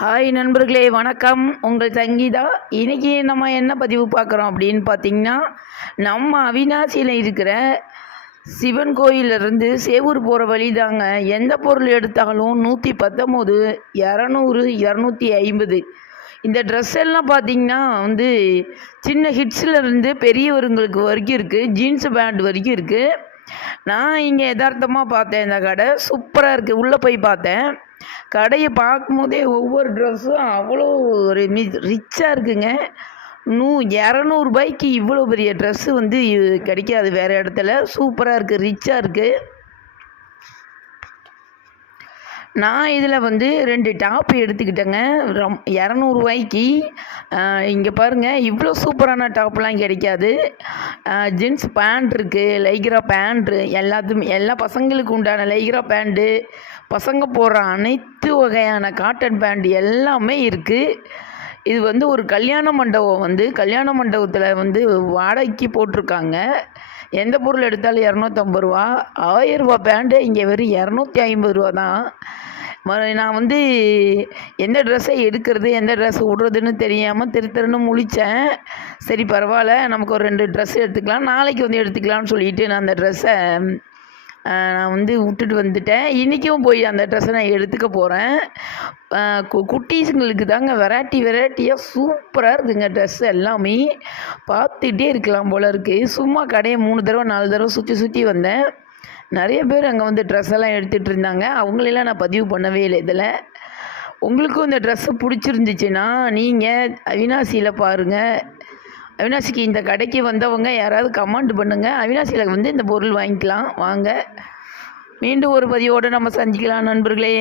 Hi நண்பர்களே வணக்கம். உங்கள் சங்கீதா இன்றைக்கி நம்ம என்ன பதிவு பார்க்குறோம் அப்படின்னு பார்த்தீங்கன்னா நம்ம அவினாசியில் இருக்கிற சிவன் கோயிலிருந்து சேவூர் போகிற வழி தாங்க எந்த பொருள் எடுத்தாலும் நூற்றி பத்தொம்போது இரநூறு இரநூத்தி ஐம்பது. இந்த ட்ரெஸ் எல்லாம் பார்த்தீங்கன்னா வந்து சின்ன ஹிட்ஸ்லேருந்து பெரியவருங்களுக்கு வரைக்கும் இருக்குது ஜீன்ஸ் பேண்ட் வரைக்கும் இருக்குது நான் இங்கே யதார்த்தமாக பார்த்தேன் இந்த கடை. சூப்பராக இருக்குது உள்ளே போய் பார்த்தேன். கடையை பார்க்கும்போதே ஒவ்வொரு ட்ரெஸ்ஸும் அவ்வளோ ஒரு மி ரிச்சாக இருக்குங்க. நூ இரநூறுபாய்க்கு இவ்வளோ பெரிய ட்ரெஸ்ஸு வந்து கிடைக்காது வேறு இடத்துல. சூப்பராக இருக்குது ரிச்சாக இருக்குது நான் இதில் வந்து ரெண்டு டாப் எடுத்துக்கிட்டேங்க. ரொம் இரநூறுவாய்க்கு இங்கே பாருங்கள் இவ்வளோ சூப்பரான டாப்லாம் கிடைக்காது. ஜீன்ஸ் பேண்ட் இருக்குது லைக்ரா பேண்ட்டு எல்லாத்துமே எல்லா பசங்களுக்கு உண்டான லைக்ரா பேண்ட்டு பசங்க போடுற அனைத்து வகையான காட்டன் பேண்ட் எல்லாமே இருக்குது இது வந்து ஒரு கல்யாண மண்டபம் வந்து கல்யாண மண்டபத்தில் வந்து வாடகைக்கு போட்டிருக்காங்க. எந்த பொருள் எடுத்தாலும் இரநூத்தம்பது ரூபா. ஆயிரரூபா பேண்ட்டு இங்கே வெறும் இரநூத்தி ஐம்பது ரூபா தான். நான் வந்து எந்த ட்ரெஸ்ஸை எடுக்கிறது எந்த ட்ரெஸ் விடுறதுன்னு தெரியாமல் திரு திருன்னு முழித்தேன் சரி பரவாயில்ல நமக்கு ஒரு ரெண்டு ட்ரெஸ் எடுத்துக்கலாம். நாளைக்கு வந்து எடுத்துக்கலாம்னு சொல்லிட்டு நான் அந்த ட்ரெஸ்ஸை நான் வந்து விட்டுட்டு வந்துட்டேன். இன்றைக்கும் போய் அந்த ட்ரெஸ்ஸை நான் எடுத்துக்க போகிறேன் குட்டீஸுங்களுக்கு தாங்க வெரைட்டி வெரைட்டியாக சூப்பராக இருக்குங்க ட்ரெஸ் எல்லாமே. பார்த்துட்டே இருக்கலாம் போல இருக்குது சும்மா கடையை மூணு தடவை நாலு தடவை சுற்றி சுற்றி வந்தேன். நிறைய பேர் அங்கே வந்து ட்ரெஸ் எல்லாம் எடுத்துகிட்டு இருந்தாங்க. அவங்களெல்லாம் நான் பதிவு பண்ணவே இல்லை இதில். உங்களுக்கும் இந்த ட்ரெஸ்ஸு பிடிச்சிருந்துச்சுன்னா நீங்கள் அவினாசியில் பாருங்கள் அவினாசிக்கு இந்த கடைக்கு வந்தவங்க யாராவது கமெண்ட் பண்ணுங்கள் அவினாசியில் வந்து இந்த பொருள் வாங்கிக்கலாம். வாங்க. மீண்டும் ஒரு பதிவோடு நம்ம சந்திக்கலாம் நண்பர்களே.